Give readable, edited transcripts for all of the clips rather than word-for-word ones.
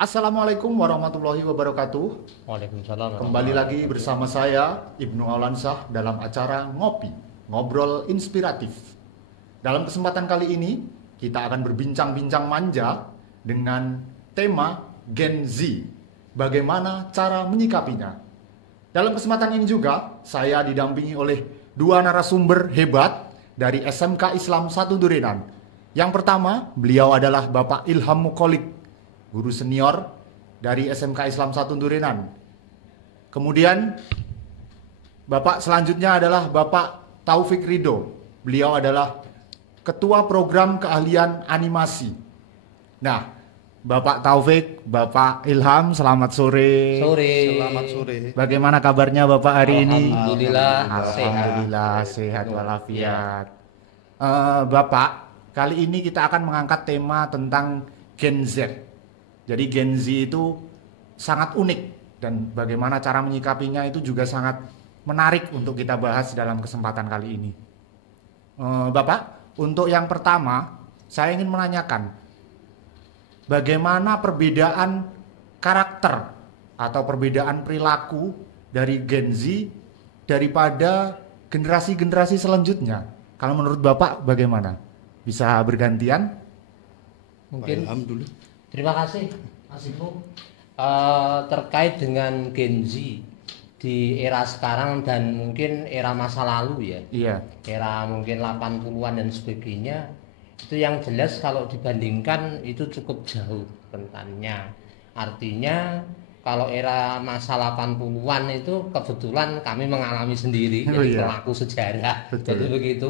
Assalamualaikum warahmatullahi wabarakatuh. Waalaikumsalam. Kembali lagi bersama saya Ibnu Aulansyah dalam acara Ngopi, Ngobrol Inspiratif. Dalam kesempatan kali ini kita akan berbincang-bincang manja dengan tema Gen Z. Bagaimana cara menyikapinya? Dalam kesempatan ini juga saya didampingi oleh dua narasumber hebat dari SMK Islam 1 Durenan. Yang pertama, beliau adalah Bapak Ilham Mukolik, guru senior dari SMK Islam 1 Durenan. Kemudian Bapak selanjutnya adalah Bapak Taufik Ridho. Beliau adalah Ketua Program Keahlian Animasi. Nah, Bapak Taufik, Bapak Ilham, selamat sore. Selamat sore. Bagaimana kabarnya Bapak hari ini? Alhamdulillah, Alhamdulillah sehat walafiat. Bapak, kali ini kita akan mengangkat tema tentang Gen Z. Jadi Gen Z itu sangat unik dan bagaimana cara menyikapinya itu juga sangat menarik untuk kita bahas dalam kesempatan kali ini. Bapak, untuk yang pertama saya ingin menanyakan bagaimana perbedaan karakter atau perbedaan perilaku dari Gen Z daripada generasi-generasi selanjutnya. Kalau menurut Bapak bagaimana? Bisa bergantian? Mungkin. Alhamdulillah. Terima kasih, Mas Ibu. Terkait dengan Gen Z di era sekarang dan mungkin era masa lalu ya. Iya. Era mungkin 80-an dan sebagainya. Itu yang jelas kalau dibandingkan itu cukup jauh rentannya. Artinya kalau era masa 80-an itu kebetulan kami mengalami sendiri, Oh, jadi iya. pelaku sejarah. Betul. Jadi begitu.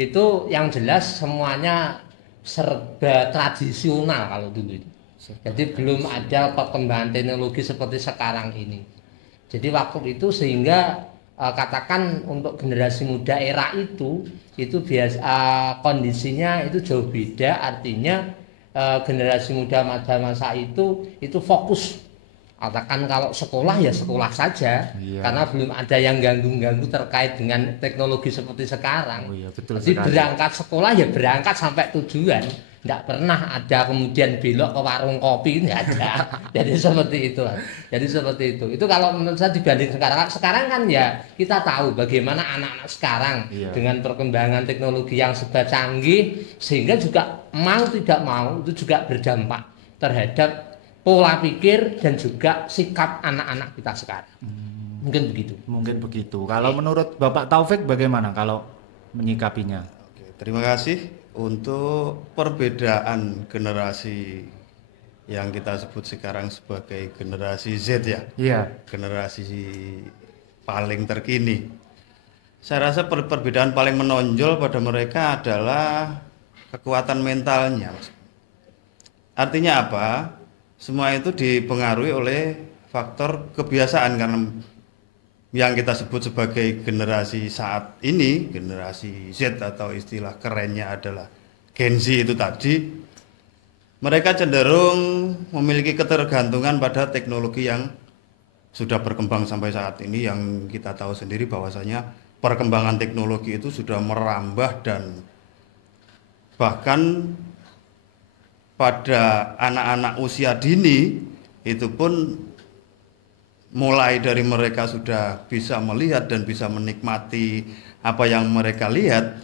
Itu yang jelas semuanya serba tradisional kalau dulu itu. Jadi belum ada perkembangan teknologi seperti sekarang ini. Jadi waktu itu sehingga katakan untuk generasi muda era itu biasa kondisinya itu jauh beda. Artinya generasi muda pada masa itu fokus. Katakan kalau sekolah ya sekolah saja, Iya. karena belum ada yang ganggu-ganggu terkait dengan teknologi seperti sekarang. Oh iya, betul Jadi sekali. berangkat sekolah ya berangkat sampai tujuan, tidak pernah ada kemudian belok ke warung kopi, tidak ada. Jadi seperti itu. Jadi seperti itu. Itu kalau menurut saya dibanding sekarang. Sekarang kan ya kita tahu bagaimana anak-anak sekarang Iya. dengan perkembangan teknologi yang serba canggih, sehingga juga mau tidak mau itu juga berdampak terhadap pola pikir dan juga sikap anak-anak kita sekarang. Mungkin begitu. Mungkin begitu. Kalau menurut Bapak Taufik bagaimana kalau menyikapinya? Oke, terima kasih untuk perbedaan generasi yang kita sebut sekarang sebagai generasi Z ya. Iya. Generasi paling terkini. Saya rasa perbedaan paling menonjol pada mereka adalah kekuatan mentalnya. Artinya apa? Semua itu dipengaruhi oleh faktor kebiasaan, karena yang kita sebut sebagai generasi saat ini, generasi Z atau istilah kerennya adalah Gen Z itu tadi, mereka cenderung memiliki ketergantungan pada teknologi yang sudah berkembang sampai saat ini, yang kita tahu sendiri bahwasanya perkembangan teknologi itu sudah merambah dan bahkan pada anak-anak usia dini itu pun mulai dari mereka sudah bisa melihat dan bisa menikmati apa yang mereka lihat,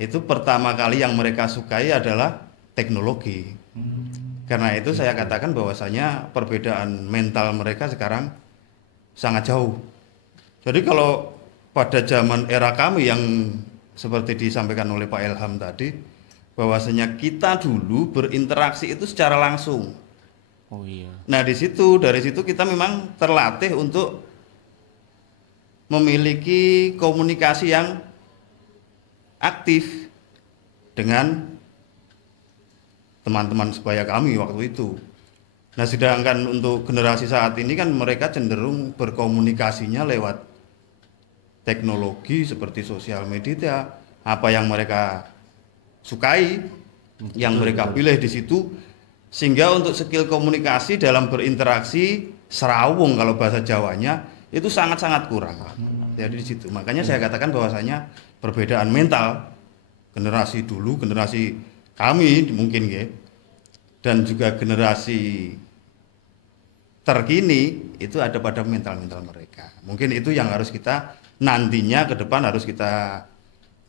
itu pertama kali yang mereka sukai adalah teknologi. Karena itu saya katakan bahwasanya perbedaan mental mereka sekarang sangat jauh. Jadi kalau pada zaman era kami yang seperti disampaikan oleh Pak Ilham tadi, bahwasanya kita dulu berinteraksi itu secara langsung. Oh iya. Nah, dari situ kita memang terlatih untuk memiliki komunikasi yang aktif dengan teman-teman sebaya kami waktu itu. Nah, sedangkan untuk generasi saat ini kan mereka cenderung berkomunikasinya lewat teknologi seperti sosial media, apa yang mereka sukai, yang mereka pilih di situ, sehingga untuk skill komunikasi dalam berinteraksi serawung kalau bahasa Jawanya itu sangat-sangat kurang. Jadi di situ. Makanya saya katakan bahwasanya perbedaan mental generasi dulu, generasi kami mungkin ya, dan juga generasi terkini itu ada pada mental-mental mereka. Mungkin itu yang harus kita nantinya ke depan harus kita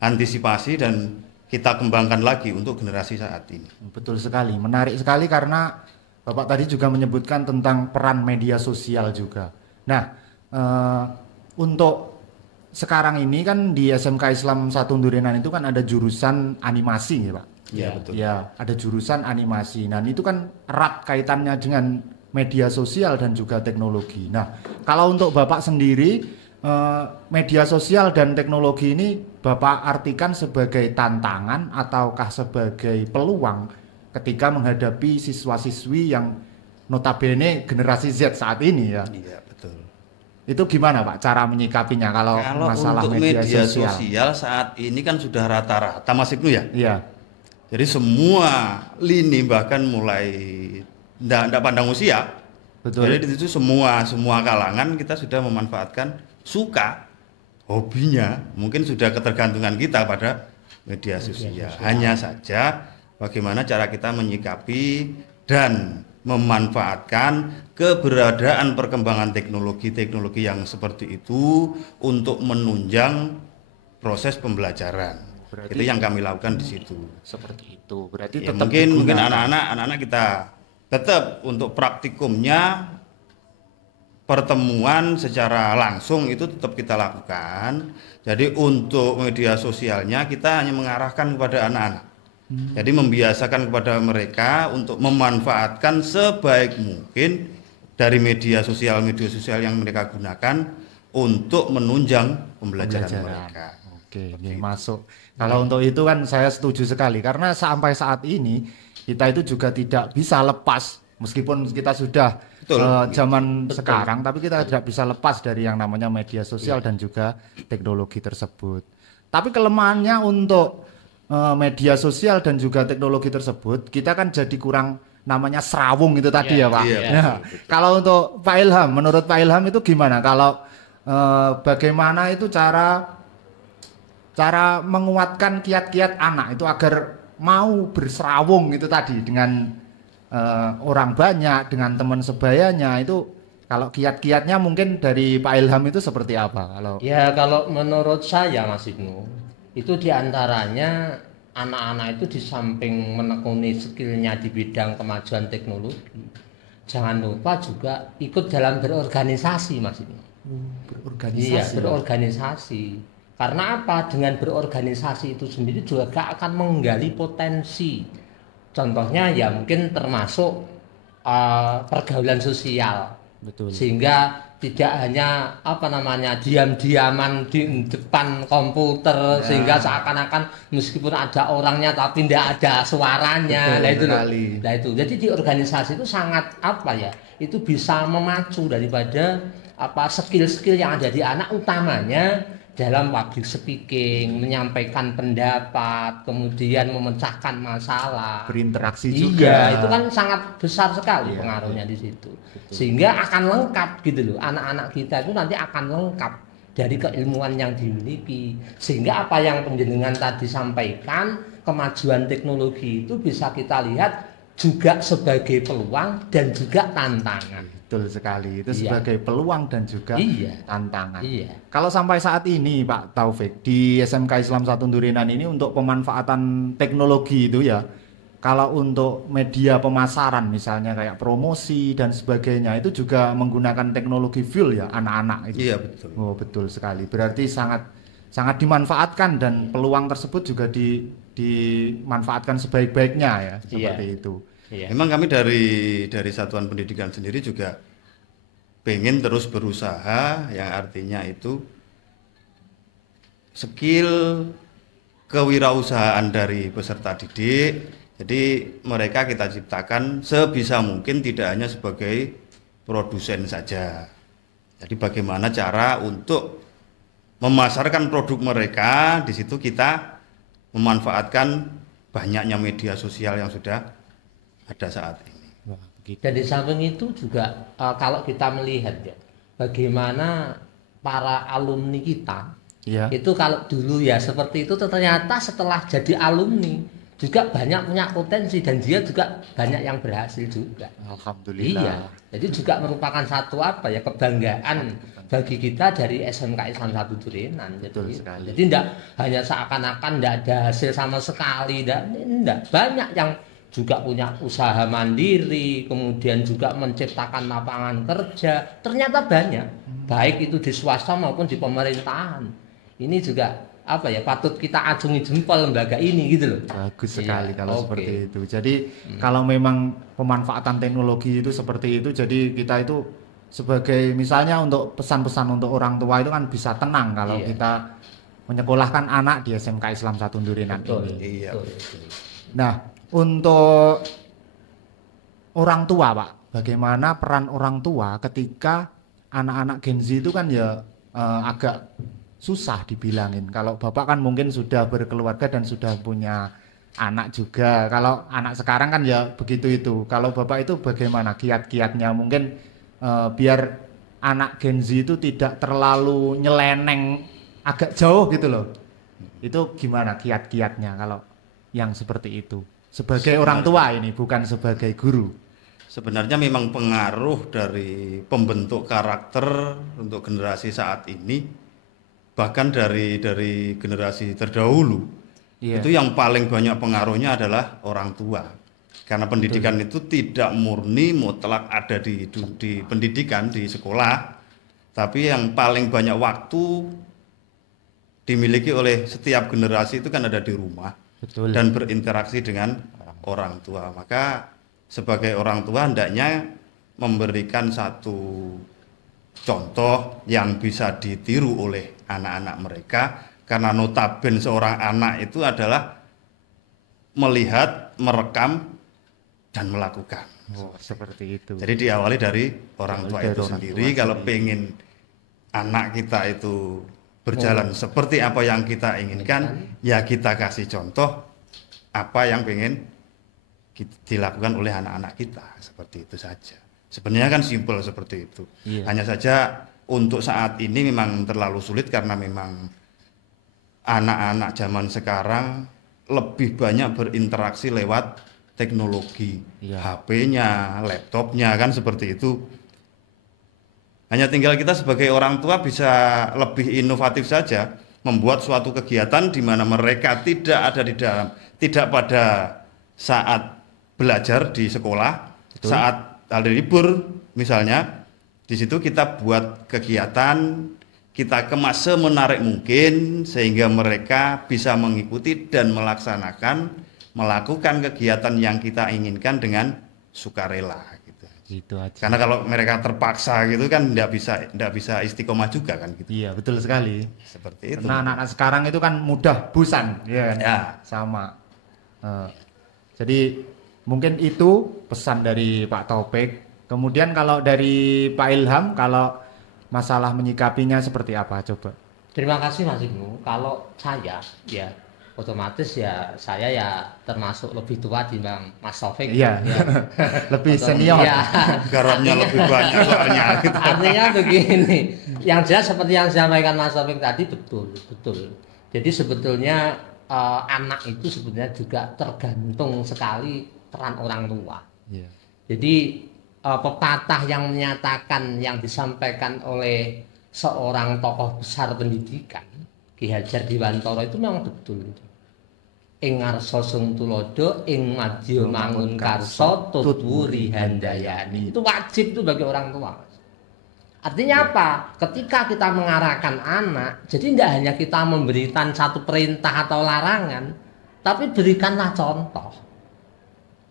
antisipasi dan kita kembangkan lagi untuk generasi saat ini. Betul sekali, menarik sekali karena Bapak tadi juga menyebutkan tentang peran media sosial juga. Nah, untuk sekarang ini kan di SMK Islam 1 Durenan itu kan ada jurusan animasi ya Pak? Iya betul. Ya, ada jurusan animasi. Nah, itu kan erat kaitannya dengan media sosial dan juga teknologi. Nah, kalau untuk Bapak sendiri, media sosial dan teknologi ini Bapak artikan sebagai tantangan ataukah sebagai peluang ketika menghadapi siswa-siswi yang notabene generasi Z saat ini ya? Iya betul. Itu gimana Pak cara menyikapinya kalau masalah untuk media sosial saat ini kan sudah rata-rata Mas Ibnu ya? Iya. Jadi semua lini bahkan mulai enggak pandang usia. Betul. Jadi di situ semua kalangan kita sudah memanfaatkan suka hobinya, mungkin sudah ketergantungan kita pada media sosial. Hanya saja bagaimana cara kita menyikapi dan memanfaatkan keberadaan perkembangan teknologi yang seperti itu untuk menunjang proses pembelajaran. Berarti, itu yang kami lakukan di situ. Seperti itu. Berarti ya, tetap mungkin anak-anak kita tetap untuk praktikumnya pertemuan secara langsung itu tetap kita lakukan. Jadi untuk media sosialnya kita hanya mengarahkan kepada anak-anak. Jadi membiasakan kepada mereka untuk memanfaatkan sebaik mungkin dari media sosial yang mereka gunakan untuk menunjang pembelajaran mereka. Oke, ini masuk. Kalau untuk itu kan saya setuju sekali karena sampai saat ini kita itu juga tidak bisa lepas meskipun kita sudah zaman sekarang, tapi kita tidak bisa lepas dari yang namanya media sosial dan juga teknologi tersebut. Tapi kelemahannya untuk media sosial dan juga teknologi tersebut, kita kan jadi kurang namanya serawung itu tadi ya Pak. Nah, kalau untuk Pak Ilham, menurut Pak Ilham itu gimana? Kalau bagaimana itu cara menguatkan kiat-kiat anak itu agar mau berserawung itu tadi dengan orang banyak, dengan teman sebayanya itu, kalau kiat-kiatnya mungkin dari Pak Ilham itu seperti apa? Kalau menurut saya Mas Ibnu, itu diantaranya anak-anak itu di samping menekuni skillnya di bidang kemajuan teknologi, jangan lupa juga ikut dalam berorganisasi Mas Ibnu. Berorganisasi. Iya, berorganisasi. Karena apa? Dengan berorganisasi itu sendiri juga akan menggali potensi. Contohnya ya mungkin termasuk pergaulan sosial. Betul. Sehingga tidak hanya diam-diaman di depan komputer sehingga seakan-akan meskipun ada orangnya tapi tidak ada suaranya. Nah itu. Jadi di organisasi itu sangat itu bisa memacu daripada skill-skill yang ada di anak, utamanya dalam public speaking, menyampaikan pendapat, kemudian memecahkan masalah, berinteraksi juga. Iya, itu kan sangat besar sekali pengaruhnya di situ. Betul. Sehingga akan lengkap gitu loh. Anak-anak kita itu nanti akan lengkap dari keilmuan yang dimiliki. Sehingga apa yang penjenengan tadi sampaikan, kemajuan teknologi itu bisa kita lihat juga sebagai peluang dan juga tantangan. Betul sekali, itu sebagai peluang dan juga tantangan. Kalau sampai saat ini Pak Taufik di SMK Islam 1 Durenan ini untuk pemanfaatan teknologi itu ya, kalau untuk media pemasaran misalnya kayak promosi dan sebagainya itu juga menggunakan teknologi fuel ya anak-anak itu. Iya betul. Oh betul sekali, berarti sangat dimanfaatkan dan peluang tersebut juga dimanfaatkan sebaik-baiknya ya, seperti itu. Memang kami dari Satuan Pendidikan sendiri juga pengen terus berusaha, yang artinya itu skill kewirausahaan dari peserta didik. Jadi mereka kita ciptakan sebisa mungkin tidak hanya sebagai produsen saja. Jadi bagaimana cara untuk memasarkan produk mereka, di situ kita memanfaatkan banyaknya media sosial yang sudah ada saat ini. Dan di samping itu juga kalau kita melihat ya, bagaimana para alumni kita itu kalau dulu ya seperti itu, ternyata setelah jadi alumni juga banyak punya potensi dan dia juga banyak yang berhasil juga. Alhamdulillah. Iya, jadi juga merupakan satu apa ya kebanggaan bagi kita dari SMK Islam 1 Durenan. Jadi tidak hanya seakan-akan tidak ada hasil sama sekali, tidak. Banyak yang juga punya usaha mandiri, kemudian juga menciptakan lapangan kerja. Ternyata banyak, baik itu di swasta maupun di pemerintahan. Ini juga apa ya patut kita acungi jempol lembaga ini gitu loh. Bagus sekali kalau seperti itu. Jadi kalau memang pemanfaatan teknologi itu seperti itu, jadi kita itu sebagai misalnya untuk pesan-pesan untuk orang tua itu kan bisa tenang kalau kita menyekolahkan anak di SMK Islam 1 Durenan ini. Iya. Nah, untuk orang tua, Pak, bagaimana peran orang tua ketika anak-anak Gen Z itu kan ya agak susah dibilangin. Kalau Bapak kan mungkin sudah berkeluarga dan sudah punya anak juga. Kalau anak sekarang kan ya begitu itu. Kalau Bapak itu bagaimana kiat-kiatnya mungkin biar anak Gen Z itu tidak terlalu nyeleneng agak jauh gitu loh. Itu gimana kiat-kiatnya kalau yang seperti itu? Sebagai orang tua ini bukan sebagai guru. Sebenarnya memang pengaruh dari pembentuk karakter untuk generasi saat ini, bahkan dari generasi terdahulu, itu yang paling banyak pengaruhnya adalah orang tua. Karena pendidikan itu tidak murni mutlak ada di pendidikan di sekolah, tapi yang paling banyak waktu dimiliki oleh setiap generasi itu kan ada di rumah. Betul. Dan berinteraksi dengan orang tua. Maka sebagai orang tua hendaknya memberikan satu contoh yang bisa ditiru oleh anak-anak mereka, karena notabene seorang anak itu adalah melihat, merekam, dan melakukan. Seperti itu. Jadi diawali dari orang tua itu sendiri. Kalau pengen anak kita itu berjalan seperti apa yang kita inginkan, ya kita kasih contoh apa yang pengen dilakukan oleh anak-anak kita. Seperti itu saja. Sebenarnya kan simpel seperti itu. Hanya saja untuk saat ini memang terlalu sulit karena memang anak-anak zaman sekarang lebih banyak berinteraksi lewat teknologi, HP-nya, laptopnya kan seperti itu. Hanya tinggal kita sebagai orang tua bisa lebih inovatif saja, membuat suatu kegiatan di mana mereka tidak ada di dalam, tidak pada saat belajar di sekolah, saat hari libur misalnya. Di situ kita buat kegiatan, kita kemas semenarik mungkin sehingga mereka bisa mengikuti dan melakukan kegiatan yang kita inginkan dengan sukarela gitu. Gitu aja. Karena kalau mereka terpaksa gitu kan tidak bisa istiqomah juga kan gitu. Iya, betul sekali. Seperti itu. Nah, anak-anak sekarang itu kan mudah bosan, ya kan? Ya, sama. Jadi mungkin itu pesan dari Pak Taufik. Kemudian kalau dari Pak Ilham, kalau masalah menyikapinya seperti apa coba? Terima kasih Mas Ibnu. Kalau saya ya otomatis ya saya ya termasuk lebih tua dibanding Mas Taufik. Iya. Ya. Lebih senior. Ya. Garamnya lebih banyak soalnya. Gitu. Artinya begini, yang jelas seperti yang disampaikan Mas Taufik tadi betul. Jadi sebetulnya anak itu sebenarnya juga tergantung sekali peran orang tua. Yeah. Jadi pepatah yang menyatakan yang disampaikan oleh seorang tokoh besar pendidikan Ki Hajar Dewantara itu memang betul. Ing ngarsa sung tulodo, ing madya mangun karsa, tutwuri handayani. Itu wajib itu bagi orang tua. Artinya apa? Ketika kita mengarahkan anak, jadi tidak hanya kita memberikan satu perintah atau larangan, tapi berikanlah contoh.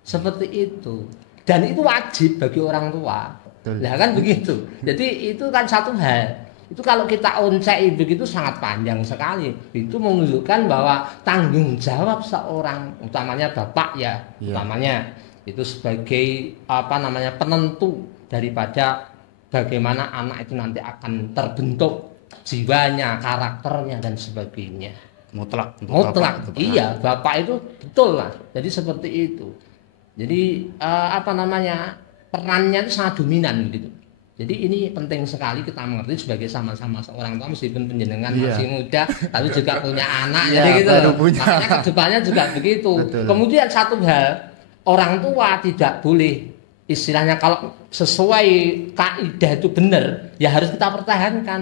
Seperti itu. Dan itu wajib bagi orang tua. Nah kan begitu. Jadi itu kan satu hal. Itu kalau kita uncai begitu sangat panjang sekali. Itu menunjukkan bahwa tanggung jawab seorang, utamanya bapak ya, utamanya itu sebagai penentu daripada bagaimana anak itu nanti akan terbentuk jiwanya, karakternya dan sebagainya. Mutlak. Iya, bapak itu betul lah. Jadi seperti itu. Jadi perannya itu sangat dominan gitu. Jadi ini penting sekali kita mengerti sebagai sama-sama seorang tua meskipun penjenengan Iya. masih muda tapi juga punya anak Iya, jadi gitu baru loh. punya. Makanya kedepannya juga begitu. Betul. Kemudian satu hal, orang tua tidak boleh istilahnya kalau sesuai kaidah itu benar ya harus kita pertahankan.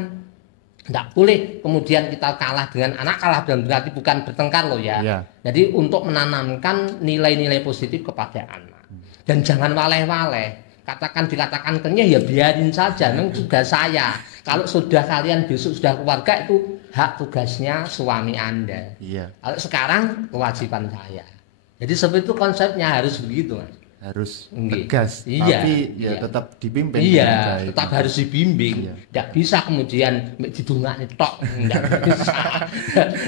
Tidak boleh kemudian kita kalah dengan anak, kalah dan berarti bukan bertengkar loh ya. Iya. Jadi untuk menanamkan nilai-nilai positif kepada anak dan jangan waleh-waleh. Dikatakan kenyeh ya biarin saja, memang tugas saya. Kalau sudah kalian besok sudah keluarga itu hak tugasnya suami Anda. Iya. Kalau sekarang kewajiban saya. Jadi seperti itu konsepnya harus begitu, Mas. Harus Nggih. tegas, Iya, tapi ya iya. tetap dipimpin dengan Iya, baik. tetap harus dibimbing. Iya. Tidak bisa kemudian didongaknya tok, tidak bisa.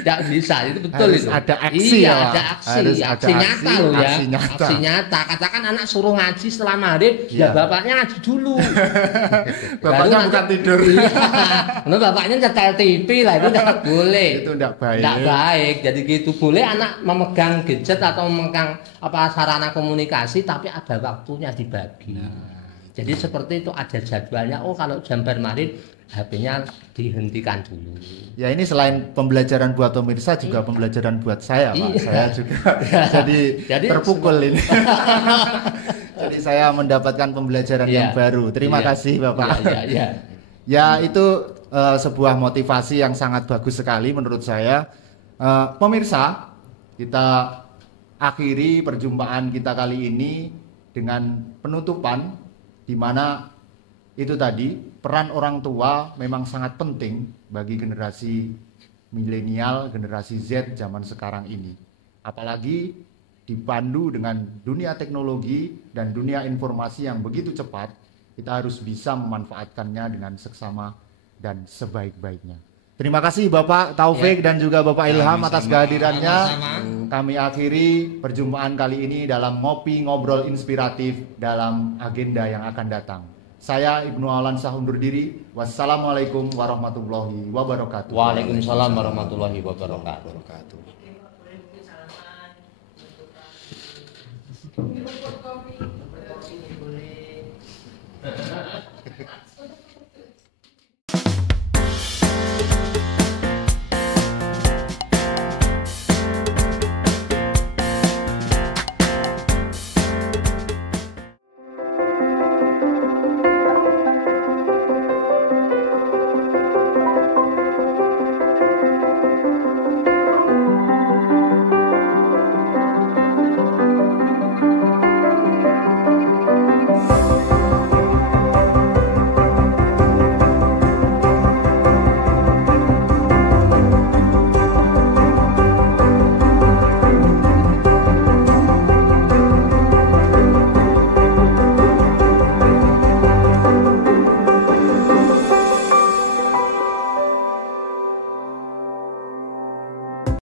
Tidak bisa, itu betul Harus itu. ada aksi iya, ya, Pak. ada aksi, Harus aksi ada nyata aksi, loh ya. aksi nyata. Aksi nyata. Katakan anak suruh ngaji setelah maghrib, Iya. ya bapaknya ngaji dulu. Bapaknya Baru bukan tidur. Iya. Nah, bapaknya nyetel TV lah itu tidak boleh. Itu tidak baik. Tidak baik. Jadi gitu boleh anak memegang gadget atau memegang apa sarana komunikasi tapi ada waktunya dibagi. Jadi seperti itu ada jadwalnya. Oh kalau jam bermaghrib HP-nya dihentikan dulu. Ya ini selain pembelajaran buat pemirsa juga pembelajaran buat saya, Pak. Iya. Saya juga jadi terpukul ini. Jadi saya mendapatkan pembelajaran Iya. yang baru. Terima Iya. kasih, Bapak. Iya, iya. Ya itu sebuah motivasi yang sangat bagus sekali menurut saya. Pemirsa, kita akhiri perjumpaan kita kali ini dengan penutupan di mana itu tadi peran orang tua memang sangat penting bagi generasi milenial, generasi Z zaman sekarang ini. Apalagi dipandu dengan dunia teknologi dan dunia informasi yang begitu cepat, kita harus bisa memanfaatkannya dengan seksama dan sebaik-baiknya. Terima kasih Bapak Taufik dan juga Bapak Ilham atas kehadirannya. Sama-sama. Kami akhiri perjumpaan kali ini dalam ngopi ngobrol inspiratif dalam agenda yang akan datang. Saya Ibnu Alansah undur diri. Wassalamualaikum warahmatullahi wabarakatuh. Waalaikumsalam warahmatullahi wabarakatuh. Wabarakatuh.